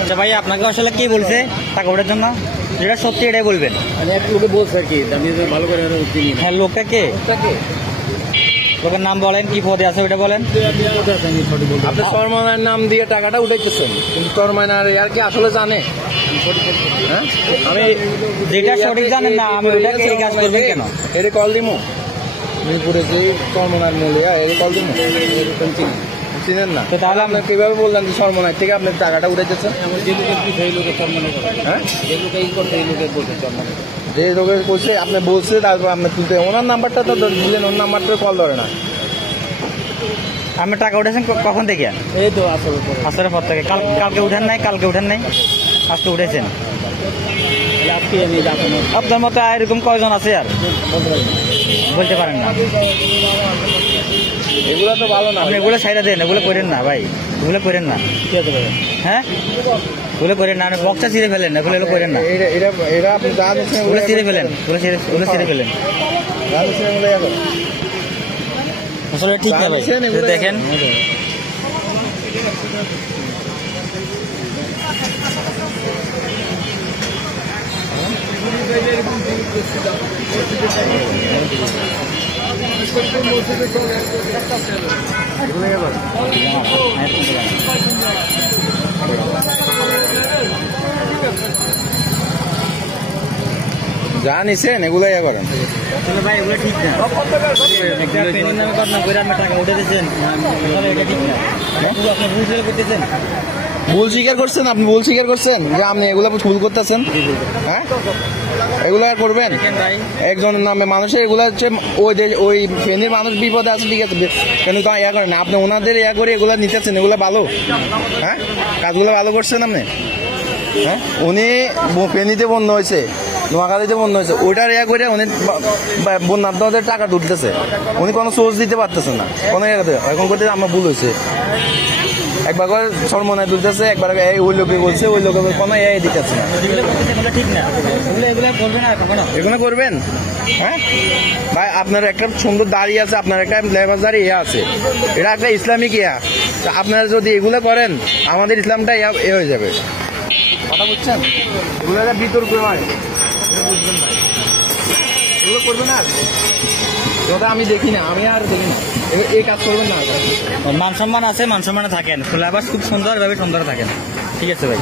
আচ্ছা ভাই, আপনাকে আসলে কি বলছে টাকা ওঠার জন্য? যেটা সত্যি এটাই বলবেন। লোকে বলছে আর কি, আমি ভালো করে হ্যাঁ, লোকটা কে? লোকের নাম বলেন, কি পদে আছে ওইটা বলেন। আপনি চরমানার নাম দিয়ে টাকাটা উঠাইতেছেন, কিন্তু চরমানার আর কি আসলে জানে? হ্যাঁ, আমি যেটা সঠিক জানেন না, আমি ওইটাকে এই কাজ করবেন কেন? এর কল দিমু মিরপুরে যে চরমানার মূল্য এর কল দিমু, চিনেন না? তো তাহলে আপনার কিভাবে বললেন যে চরমানার থেকে আপনি টাকাটা উঠাইতেছেন? যে লোকের কি সেই লোকের চরমানার, হ্যাঁ, যে লোকে এই করতে এই লোকের বলছে চরমানার, যে লোকের বলছে আপনি বলছে, তারপর আপনি তুলতে ওনার নাম্বারটা তো দিলেন, ওর নাম্বারটা কল ধরে না। আপনি টাকা উঠেছেন কখন থেকে? এই তো আসরের পর থেকে। কালকে উঠেন নাই? কালকে উঠেন নাই, আজকে উঠেছেন। আপনার মতো এরকম কয়জন আছে আর বলতে পারেন না? এগুলো তো ভালো না, আপনি এগুলো সাইডে দেন, এগুলো করেন না ভাই, এগুলো করেন না। হ্যাঁ, এগুলো করেন না, বক্সটা ছিঁড়ে ফেলেন, এগুলো এগুলো করেন না। এরা আপনি যা দিচ্ছেন ওগুলো ছিঁড়ে ফেলেন, ওগুলো ছিঁড়ে ফেলেন। আসলে ঠিক না ভাই, দেখেন। যা নিছেন এগুলো ইয়ে করেন ভাই, এগুলো ঠিক না। টাকা উঠে দিচ্ছেন, এটা ঠিক না। আপনি ভুল করতেছেন, ভুল স্বীকার করছেন, আপনি ভুল স্বীকার করছেন যে আপনি এগুলো ভুল করতেছেন। হ্যাঁ, এগুলো আর করবেন একজনের নামে মানুষের, এগুলো হচ্ছে ওই ফেনীর মানুষ বিপদে আছে, ঠিক আছে, কেন তো ইয়া করেন আপনি, ওনাদের ইয়া করে এগুলো নিতেছেন, এগুলো ভালো? হ্যাঁ, কাজগুলো ভালো করছেন আপনি? হ্যাঁ, উনি ফেনীতে বন্যা হয়েছে, নোয়াখালীতে বন্যা হয়েছে, ওইটার ইয়া করে উনি বন্যার্থদের টাকা তুলতেছে, উনি কোনো সোর্স দিতে পারতেছে না কোনো জায়গাতে। এখন করতে আমার ভুল হয়েছে, একবার করে সরমনায় তুলতেছে, একবার ওই লোকে বলছে, ওই লোকে কোনো ইয়ে দিতেছে না। এগুলো করবেন? হ্যাঁ ভাই, আপনার একটা সুন্দর দাড়ি আছে, আপনার একটা লেবাস দাড়ি ইয়ে আছে, এটা একটা ইসলামিক ইয়া। আপনারা যদি এগুলো করেন, আমাদের ইসলামটা এ হয়ে যাবে। কথা বুঝছেন? এগুলো একটা বিতর্ক হয়, এগুলো করবেন না। যেটা আমি দেখি না, আমি আর দেখি না, এই কাজ করবেন না। মান সম্মান আছে, মান সম্মানে থাকেন, লেবাস খুব সুন্দরভাবে সুন্দর থাকেন। ঠিক আছে ভাই।